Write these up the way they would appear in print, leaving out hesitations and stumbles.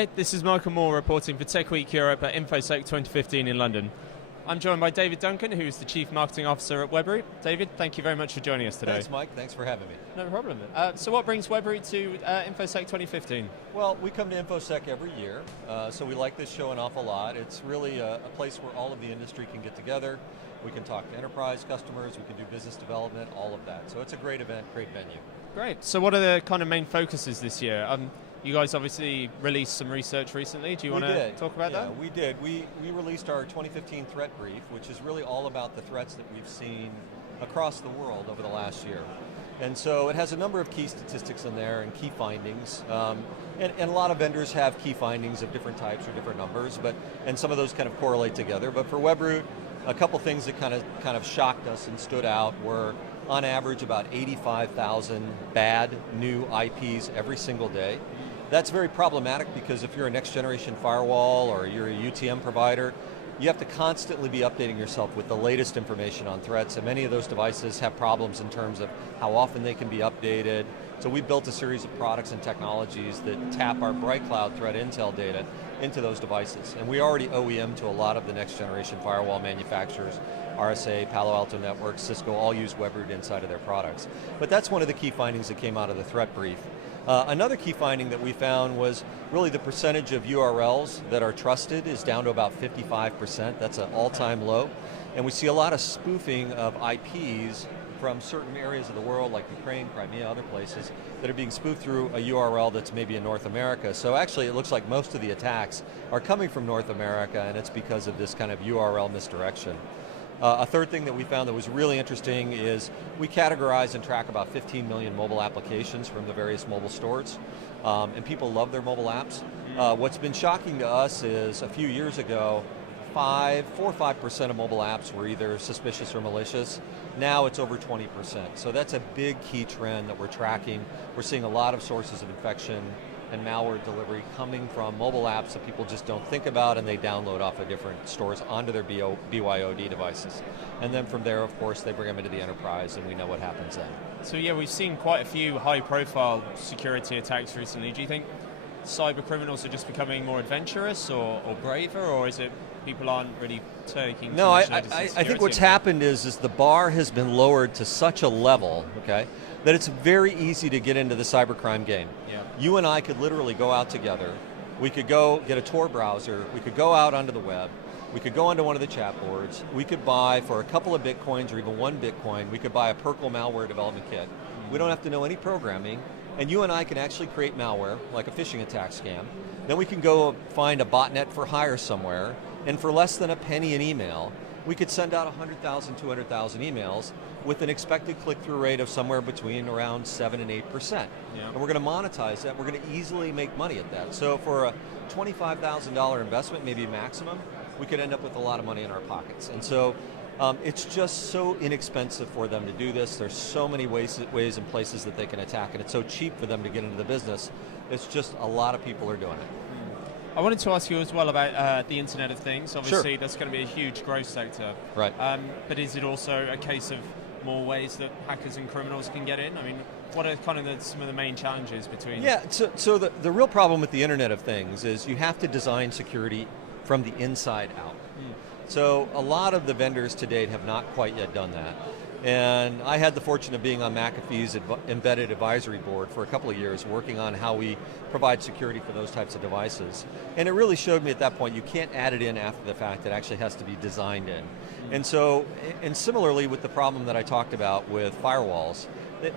Hi, this is Michael Moore reporting for TechWeekEurope at InfoSec 2015 in London. I'm joined by David Duncan, who is the Chief Marketing Officer at Webroot. David, thank you very much for joining us today. Thanks, Mike. Thanks for having me. No problem. So what brings Webroot to InfoSec 2015? Well, we come to InfoSec every year, so we like this show an awful lot. It's really a place where all of the industry can get together. We can talk to enterprise customers, we can do business development, all of that. So it's a great event, great venue. Great. So what are the kind of main focuses this year? You guys obviously released some research recently. Do you want to talk about that? Yeah, we did. We released our 2015 threat brief, which is really all about the threats that we've seen across the world over the last year. And so it has a number of key statistics in there and key findings. And a lot of vendors have key findings of different types or different numbers, and some of those kind of correlate together. But for Webroot, a couple things that kind of shocked us and stood out were, on average, about 85,000 bad new IPs every single day. That's very problematic because if you're a next generation firewall or you're a UTM provider, you have to constantly be updating yourself with the latest information on threats, and many of those devices have problems in terms of how often they can be updated. So we built a series of products and technologies that tap our Bright Cloud threat intel data into those devices. And we already OEM to a lot of the next generation firewall manufacturers. RSA, Palo Alto Networks, Cisco all use Webroot inside of their products. But that's one of the key findings that came out of the threat brief. Another key finding that we found was really the percentage of URLs that are trusted is down to about 55%. That's an all-time low. And we see a lot of spoofing of IPs from certain areas of the world, like Ukraine, Crimea, other places, that are being spoofed through a URL that's maybe in North America. So actually it looks like most of the attacks are coming from North America, and it's because of this kind of URL misdirection. A third thing that we found that was really interesting is we categorize and track about 15 million mobile applications from the various mobile stores, and people love their mobile apps. What's been shocking to us is a few years ago, 4 or 5% of mobile apps were either suspicious or malicious. Now it's over 20%. So that's a big key trend that we're tracking. We're seeing a lot of sources of infection and malware delivery coming from mobile apps that people just don't think about, and they download off of different stores onto their BYOD devices. And then from there, of course, they bring them into the enterprise, and we know what happens then. So yeah, we've seen quite a few high-profile security attacks recently. Do you think cyber criminals are just becoming more adventurous or braver, or is it people aren't really taking No, I think what's happened is the bar has been lowered to such a level, okay, that it's very easy to get into the cybercrime game. Yeah. You and I could literally go out together. We could go get a Tor browser. We could go out onto the web. We could go onto one of the chat boards. We could buy, for a couple of Bitcoins or even 1 Bitcoin, we could buy a Perkle malware development kit. We don't have to know any programming. And you and I can actually create malware, like a phishing attack scam. Then we can go find a botnet for hire somewhere, and for less than a penny an email, we could send out 100,000, 200,000 emails with an expected click-through rate of somewhere between around 7 and 8%. Yeah. And we're going to monetize that. We're going to easily make money at that. So for a $25,000 investment, maybe maximum, we could end up with a lot of money in our pockets. And so it's just so inexpensive for them to do this. There's so many ways and places that they can attack, and it's so cheap for them to get into the business. It's just a lot of people are doing it. I wanted to ask you as well about the Internet of Things. Obviously, Sure. That's going to be a huge growth sector. Right. But is it also a case of more ways that hackers and criminals can get in? I mean, what are kind of some of the main challenges between? Yeah, so the real problem with the Internet of Things is you have to design security from the inside out. So a lot of the vendors to date have not quite yet done that. And I had the fortune of being on McAfee's embedded advisory board for a couple of years, working on how we provide security for those types of devices. And it really showed me at that point, you can't add it in after the fact. It actually has to be designed in. And so, and similarly with the problem that I talked about with firewalls,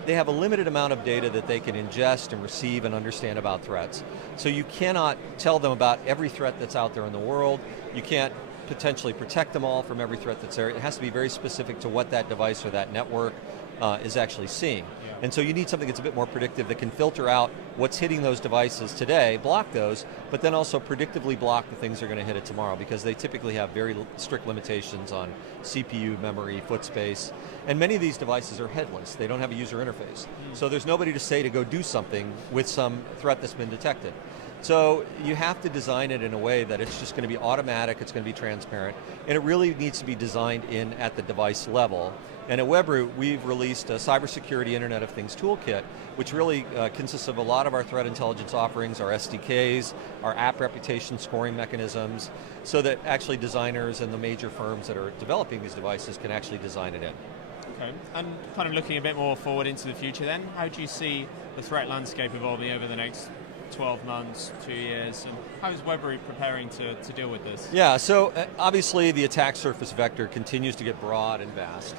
they have a limited amount of data that they can ingest and receive and understand about threats. So you cannot tell them about every threat that's out there in the world. You can't potentially protect them all from every threat that's there. It has to be very specific to what that device or that network is actually seeing. Yeah. And so you need something that's a bit more predictive that can filter out what's hitting those devices today, block those, but then also predictively block the things that are going to hit it tomorrow, because they typically have very strict limitations on CPU, memory, foot space, and many of these devices are headless. They don't have a user interface. So there's nobody to say to go do something with some threat that's been detected. So you have to design it in a way that it's just going to be automatic, it's going to be transparent, and it really needs to be designed in at the device level. And at Webroot, we've released a cybersecurity Internet of Things toolkit, which really consists of a lot of our threat intelligence offerings, our SDKs, our app reputation scoring mechanisms, so that actually designers and the major firms that are developing these devices can actually design it in. Okay, and kind of looking a bit more forward into the future then, how do you see the threat landscape evolving over the next 12 months, 2 years, and how is Webroot preparing to deal with this? Yeah, so obviously the attack surface vector continues to get broad and vast.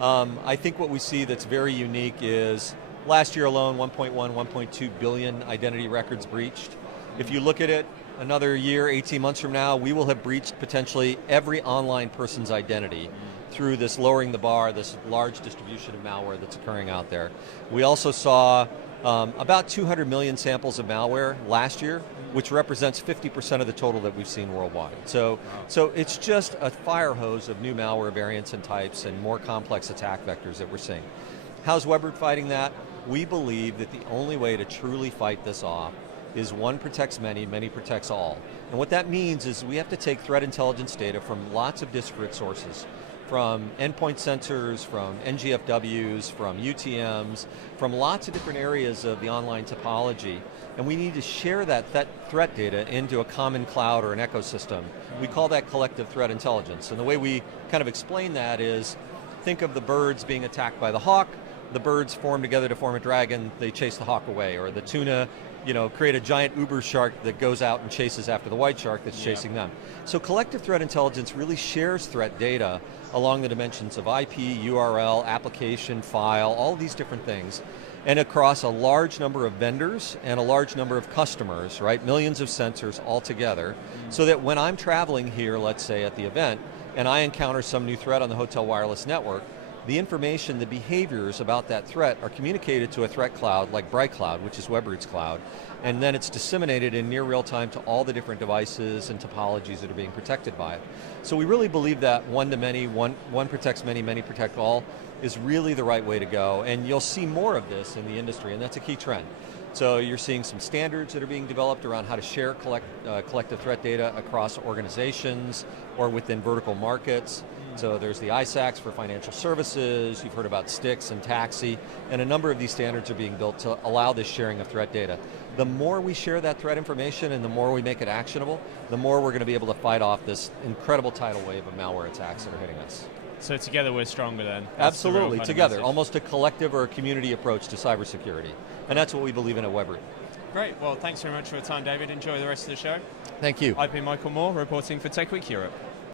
I think what we see that's very unique is last year alone 1.1, 1.2 billion identity records breached. If you look at it, another year, 18 months from now, we will have breached potentially every online person's identity through this lowering the bar, this large distribution of malware that's occurring out there. We also saw about 200 million samples of malware last year, which represents 50% of the total that we've seen worldwide. So it's just a fire hose of new malware variants and types and more complex attack vectors that we're seeing. How's Webroot fighting that? We believe that the only way to truly fight this off is one protects many, many protects all. And what that means is we have to take threat intelligence data from lots of disparate sources, from endpoint sensors, from NGFWs, from UTMs, from lots of different areas of the online topology, and we need to share that threat data into a common cloud or an ecosystem. We call that collective threat intelligence, and the way we kind of explain that is, think of the birds being attacked by the hawk, the birds form together to form a dragon, they chase the hawk away, or the tuna create a giant uber shark that goes out and chases after the white shark that's chasing them. So collective threat intelligence really shares threat data along the dimensions of IP, URL, application, file, all these different things, and across a large number of vendors and a large number of customers, right? Millions of sensors all together, so that when I'm traveling here, let's say at the event, and I encounter some new threat on the hotel wireless network, the information, the behaviors about that threat are communicated to a threat cloud like Bright Cloud, which is Webroot's cloud, and then it's disseminated in near real time to all the different devices and topologies that are being protected by it. So we really believe that one to many, one protects many, many protect all is really the right way to go, and you'll see more of this in the industry, and that's a key trend. So you're seeing some standards that are being developed around how to share collective threat data across organizations or within vertical markets. So there's the ISACs for financial services, you've heard about STIX and taxi, and a number of these standards are being built to allow this sharing of threat data. The more we share that threat information and the more we make it actionable, the more we're going to be able to fight off this incredible tidal wave of malware attacks that are hitting us. So together we're stronger then? Absolutely, together, almost a collective or a community approach to cybersecurity. And that's what we believe in at Webroot. Great, well thanks very much for your time, David. Enjoy the rest of the show. Thank you. I've been Michael Moore, reporting for TechWeek Europe.